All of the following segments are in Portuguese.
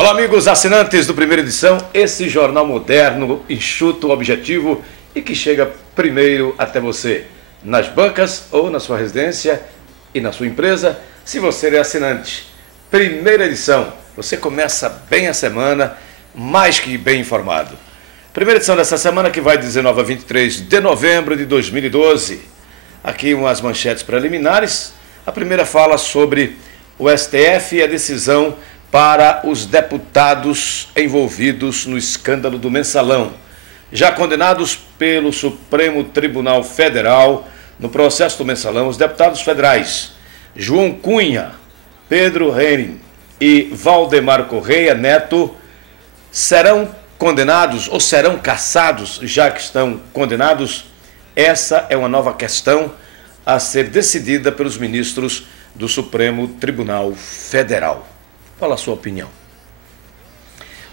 Olá, amigos assinantes do Primeira Edição, esse jornal moderno, enxuto, objetivo e que chega primeiro até você, nas bancas ou na sua residência e na sua empresa, se você é assinante. Primeira Edição, você começa bem a semana, mais que bem informado. Primeira edição dessa semana que vai de 19 a 23 de novembro de 2012. Aqui umas manchetes preliminares. A primeira fala sobre o STF e a decisão para os deputados envolvidos no escândalo do Mensalão, já condenados pelo Supremo Tribunal Federal no processo do Mensalão. Os deputados federais João Cunha, Pedro Henning e Valdemar Correia Neto serão condenados ou serão cassados, já que estão condenados. Essa é uma nova questão a ser decidida pelos ministros do Supremo Tribunal Federal. Fala a sua opinião.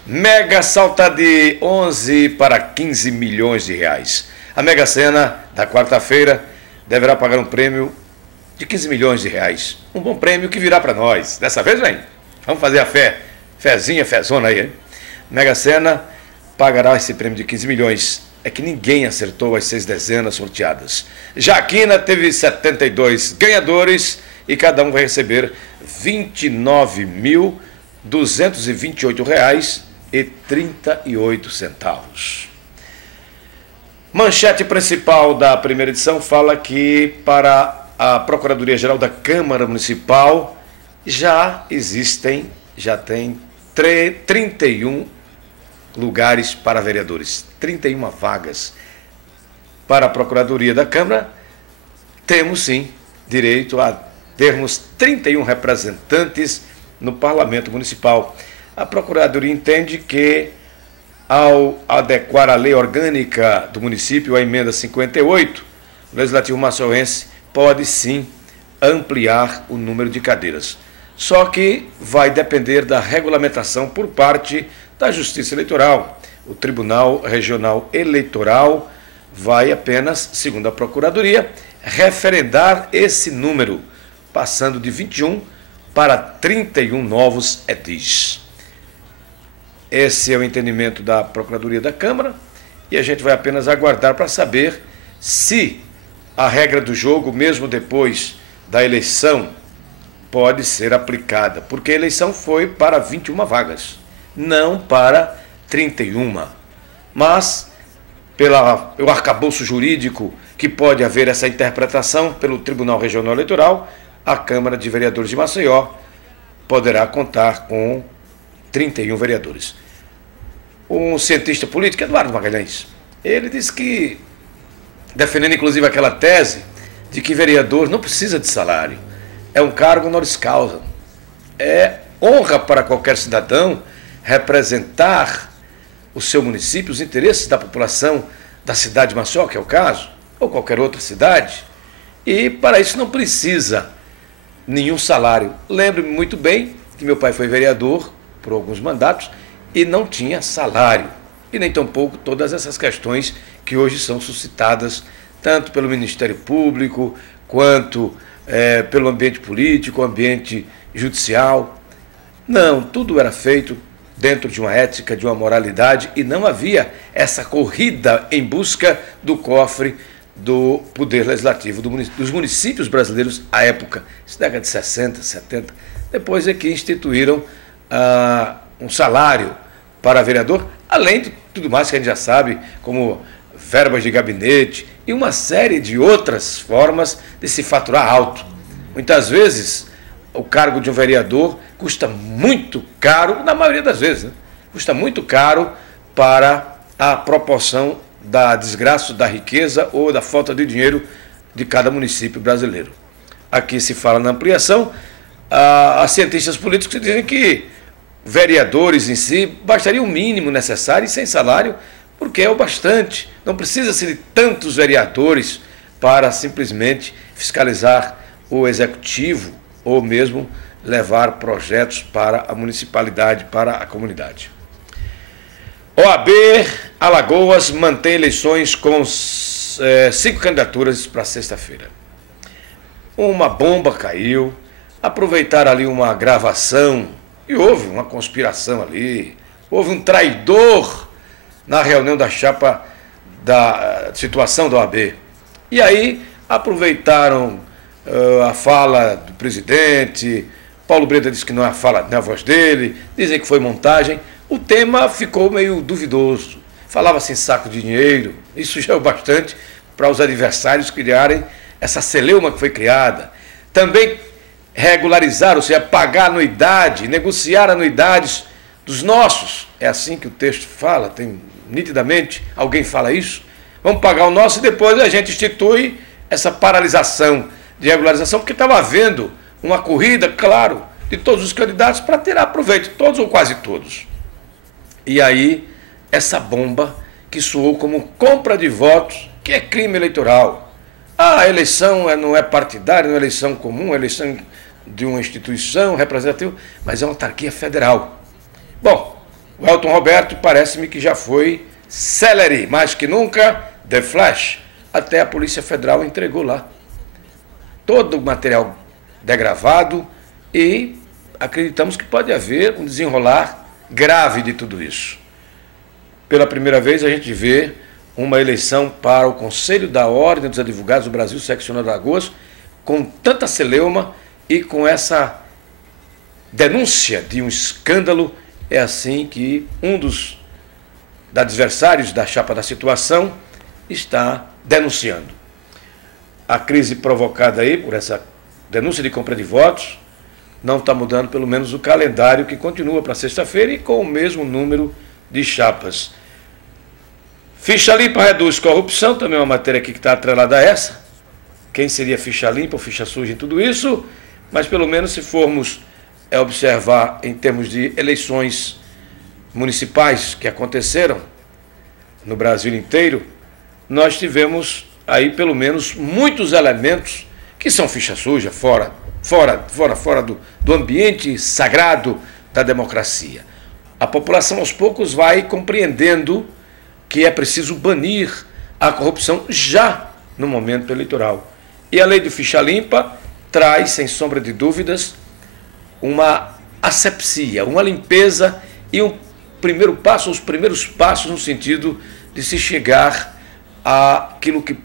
Mega salta de 11 para 15 milhões de reais. A Mega Sena da quarta-feira deverá pagar um prêmio de 15 milhões de reais. Um bom prêmio que virá para nós. Dessa vez, vem. Vamos fazer a fé. Fezinha, fezona aí, hein? Mega Sena pagará esse prêmio de 15 milhões. É que ninguém acertou as 6 dezenas sorteadas. Já a Quina teve 72 ganhadores e cada um vai receber R$ 29.228,38. Manchete principal da primeira edição fala que para a Procuradoria-Geral da Câmara Municipal já tem 31 lugares para vereadores, 31 vagas. Para a Procuradoria da Câmara, temos sim direito a termos 31 representantes no Parlamento Municipal. A Procuradoria entende que, ao adequar a lei orgânica do município, a emenda 58, o Legislativo Maceiense pode sim ampliar o número de cadeiras. Só que vai depender da regulamentação por parte da Justiça Eleitoral. O Tribunal Regional Eleitoral vai apenas, segundo a Procuradoria, referendar esse número, passando de 21 para 31 novos edis. Esse é o entendimento da Procuradoria da Câmara e a gente vai apenas aguardar para saber se a regra do jogo, mesmo depois da eleição, pode ser aplicada, porque a eleição foi para 21 vagas, não para 31. Mas, pelo arcabouço jurídico que pode haver essa interpretação pelo Tribunal Regional Eleitoral, a Câmara de Vereadores de Maceió poderá contar com 31 vereadores. Um cientista político, Eduardo Magalhães, ele disse que, defendendo inclusive aquela tese de que vereador não precisa de salário, é um cargo honoris causa, é honra para qualquer cidadão representar o seu município, os interesses da população da cidade de Maceió, que é o caso, ou qualquer outra cidade, e para isso não precisa nenhum salário. Lembro-me muito bem que meu pai foi vereador por alguns mandatos e não tinha salário, e nem tampouco todas essas questões que hoje são suscitadas tanto pelo Ministério Público quanto pelo ambiente político, ambiente judicial. Não, tudo era feito dentro de uma ética, de uma moralidade, e não havia essa corrida em busca do cofre do poder legislativo dos municípios brasileiros à época, década de 60, 70. Depois é que instituíram um salário para vereador, além de tudo mais que a gente já sabe, como verbas de gabinete e uma série de outras formas de se faturar alto. Muitas vezes, o cargo de um vereador custa muito caro, na maioria das vezes, né? Custa muito caro para a proporção da desgraça, da riqueza ou da falta de dinheiro de cada município brasileiro. Aqui se fala na ampliação. Há cientistas políticos que dizem que vereadores em si bastaria o mínimo necessário e sem salário, porque é o bastante. Não precisa-se de tantos vereadores para simplesmente fiscalizar o executivo ou mesmo levar projetos para a municipalidade, para a comunidade. OAB Alagoas mantém eleições com 5 candidaturas para sexta-feira. Uma bomba caiu, aproveitaram ali uma gravação E houve uma conspiração ali, houve um traidor na reunião da chapa da situação da OAB. E aí aproveitaram a fala do presidente, Paulo Breda disse que não é a fala, não é a voz dele, dizem que foi montagem. O tema ficou meio duvidoso. Falava-se em saco de dinheiro, isso já é o bastante para os adversários criarem essa celeuma que foi criada. Também regularizar, ou seja, pagar anuidade, negociar anuidades dos nossos. É assim que o texto fala, tem nitidamente, alguém fala isso. Vamos pagar o nosso e depois a gente institui essa paralisação de regularização, porque estava havendo uma corrida, claro, de todos os candidatos para tirar proveito, todos ou quase todos. E aí, essa bomba que soou como compra de votos, que é crime eleitoral. A eleição não é partidária, não é eleição comum, é eleição de uma instituição representativa, mas é uma autarquia federal. Bom, o Elton Roberto parece-me que já foi celery, mais que nunca, The Flash. Até a Polícia Federal entregou lá todo o material degravado e acreditamos que pode haver um desenrolar grave de tudo isso. Pela primeira vez a gente vê uma eleição para o Conselho da Ordem dos Advogados do Brasil, seccional de Alagoas, com tanta celeuma e com essa denúncia de um escândalo. É assim que um dos adversários da chapa da situação está denunciando. A crise provocada aí por essa denúncia de compra de votos não está mudando pelo menos o calendário, que continua para sexta-feira e com o mesmo número de chapas. Ficha limpa reduz corrupção, também é uma matéria aqui que está atrelada a essa. Quem seria ficha limpa ou ficha suja em tudo isso? Mas pelo menos se formos observar em termos de eleições municipais que aconteceram no Brasil inteiro, nós tivemos aí pelo menos muitos elementos que são ficha suja, fora do ambiente sagrado da democracia. A população aos poucos vai compreendendo que é preciso banir a corrupção já no momento eleitoral. E a lei de ficha limpa traz, sem sombra de dúvidas, uma asepsia, uma limpeza e um primeiro passo, os primeiros passos no sentido de se chegar àquilo que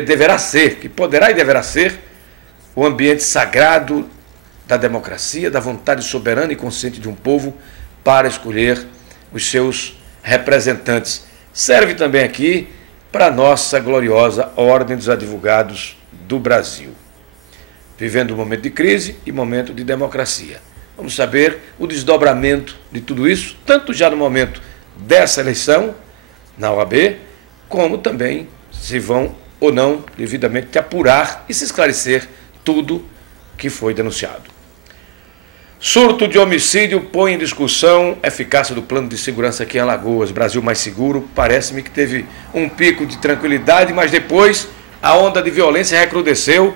deverá ser, que poderá e deverá ser o ambiente sagrado da democracia, da vontade soberana e consciente de um povo para escolher os seus representantes. Serve também aqui para a nossa gloriosa Ordem dos Advogados do Brasil. Vivendo um momento de crise e momento de democracia. Vamos saber o desdobramento de tudo isso, tanto já no momento dessa eleição, na OAB, como também se vão ou não devidamente apurar e se esclarecer tudo que foi denunciado. Surto de homicídio põe em discussão a eficácia do plano de segurança aqui em Alagoas. Brasil Mais Seguro, parece-me que teve um pico de tranquilidade, mas depois a onda de violência recrudesceu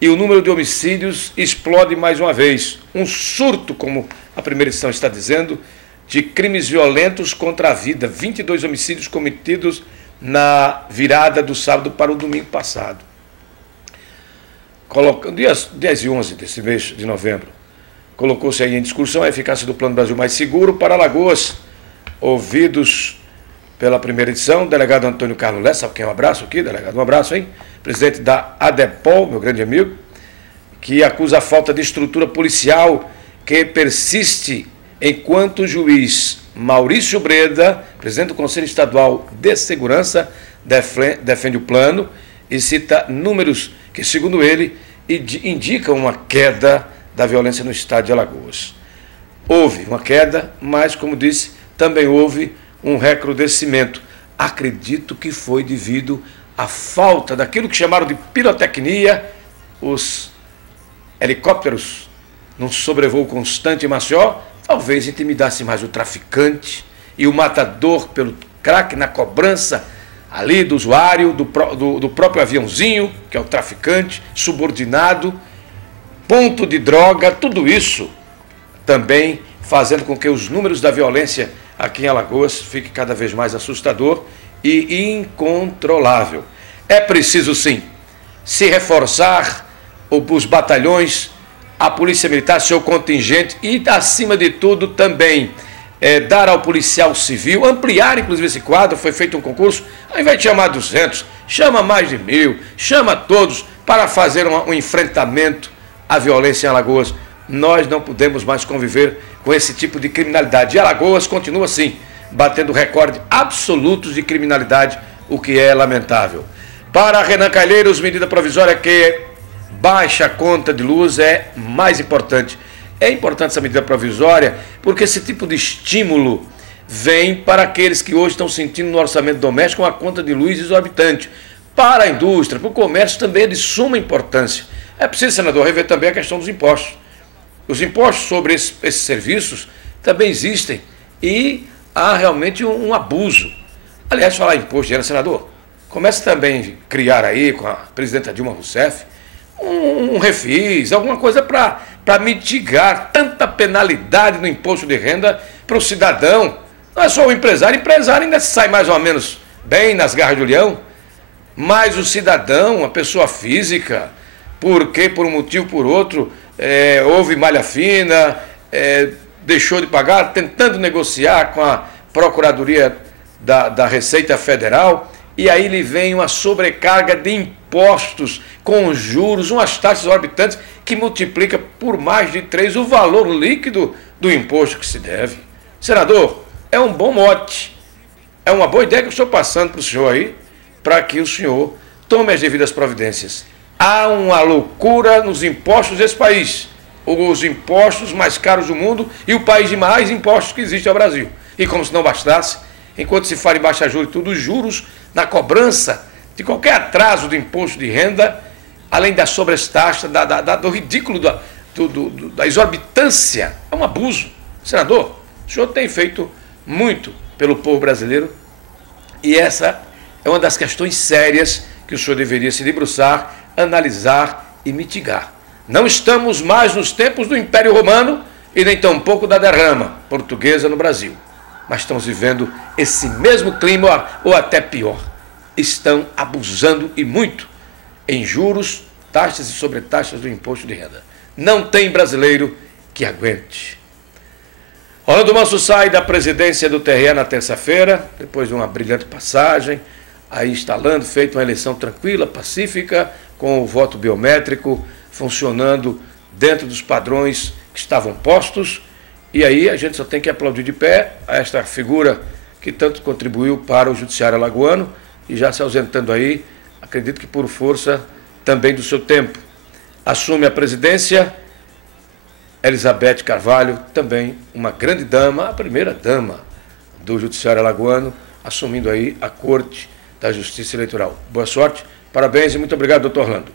e o número de homicídios explode mais uma vez. Um surto, como a primeira edição está dizendo, de crimes violentos contra a vida. 22 homicídios cometidos na virada do sábado para o domingo passado. Dias 10 e 11 desse mês de novembro. Colocou-se aí em discussão a eficácia do Plano Brasil Mais Seguro para Alagoas. Ouvidos pela primeira edição, delegado Antônio Carlos Lessa, sabe quem é um abraço aqui, delegado? Um abraço, hein? Presidente da ADEPOL, meu grande amigo, que acusa a falta de estrutura policial que persiste enquanto o juiz Maurício Breda, presidente do Conselho Estadual de Segurança, defende o plano e cita números que, segundo ele, indicam uma queda da violência no estado de Alagoas. Houve uma queda, mas, como disse, também houve um recrudescimento. Acredito que foi devido à falta daquilo que chamaram de pirotecnia, os helicópteros num sobrevoo constante em Maceió, talvez intimidasse mais o traficante e o matador pelo crack na cobrança ali do usuário, do próprio aviãozinho, que é o traficante, subordinado, ponto de droga, tudo isso também fazendo com que os números da violência aqui em Alagoas fiquem cada vez mais assustador e incontrolável. É preciso, sim, se reforçar os batalhões a Polícia Militar, seu contingente e, acima de tudo, também dar ao policial civil, ampliar inclusive esse quadro. Foi feito um concurso, ao invés de chamar 200, chama mais de 1.000, chama todos para fazer um enfrentamento à violência em Alagoas. Nós não podemos mais conviver com esse tipo de criminalidade. E Alagoas continua assim, batendo recorde absolutos de criminalidade, o que é lamentável. Para Renan Calheiros, medida provisória que baixa a conta de luz é mais importante. É importante essa medida provisória porque esse tipo de estímulo vem para aqueles que hoje estão sentindo no orçamento doméstico uma conta de luz exorbitante. Para a indústria, para o comércio também é de suma importância. É preciso, senador, rever também a questão dos impostos. Os impostos sobre esses serviços também existem e há realmente um abuso. Aliás, falar em imposto de renda, senador, começa também a criar aí com a presidenta Dilma Rousseff um refis, alguma coisa para mitigar tanta penalidade no imposto de renda para o cidadão. Não é só o empresário ainda sai mais ou menos bem nas garras do leão, mas o cidadão, a pessoa física, porque por um motivo ou por outro, houve malha fina, deixou de pagar, tentando negociar com a Procuradoria da Receita Federal, e aí lhe vem uma sobrecarga de impostos com juros, umas taxas exorbitantes que multiplica por mais de 3 o valor líquido do imposto que se deve. Senador, é um bom mote, é uma boa ideia que eu estou passando para o senhor aí, para que o senhor tome as devidas providências. Há uma loucura nos impostos desse país, os impostos mais caros do mundo e o país de mais impostos que existe é o Brasil. E como se não bastasse, enquanto se fala em baixa juros e tudo, os juros na cobrança de qualquer atraso do imposto de renda, além da sobretaxa, do ridículo, da exorbitância, é um abuso. Senador, o senhor tem feito muito pelo povo brasileiro e essa é uma das questões sérias que o senhor deveria se debruçar, analisar e mitigar. Não estamos mais nos tempos do Império Romano e nem tampouco da derrama portuguesa no Brasil. Mas estamos vivendo esse mesmo clima, ou até pior. Estão abusando e muito em juros, taxas e sobretaxas do imposto de renda. Não tem brasileiro que aguente. Rolando Manso sai da presidência do TRE na terça-feira, depois de uma brilhante passagem, aí instalando, feito uma eleição tranquila, pacífica, com o voto biométrico funcionando dentro dos padrões que estavam postos. E aí a gente só tem que aplaudir de pé a esta figura que tanto contribuiu para o judiciário alagoano e já se ausentando aí, acredito que por força também do seu tempo. Assume a presidência Elizabeth Carvalho, também uma grande dama, a primeira dama do judiciário alagoano, assumindo aí a Corte da Justiça Eleitoral. Boa sorte, parabéns e muito obrigado, doutor Orlando.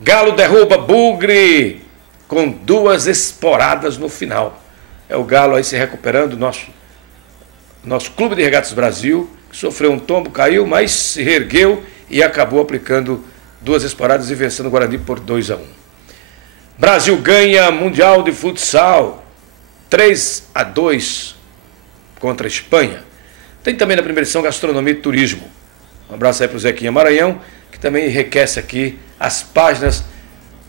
Galo derruba Bugre com 2 esporadas no final. É o Galo aí se recuperando, nosso Clube de Regatas Brasil, que sofreu um tombo, caiu, mas se reergueu e acabou aplicando 2 esporadas e vencendo o Guarani por 2-1. Brasil ganha Mundial de Futsal, 3-2 contra a Espanha. Tem também na primeira edição Gastronomia e Turismo. Um abraço aí para o Zequinha Maranhão, que também enriquece aqui as páginas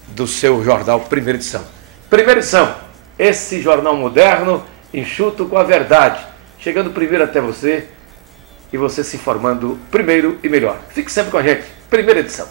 do seu jornal Primeira Edição. Primeira Edição, esse jornal moderno, enxuto com a verdade, chegando primeiro até você e você se informando primeiro e melhor. Fique sempre com a gente, Primeira Edição.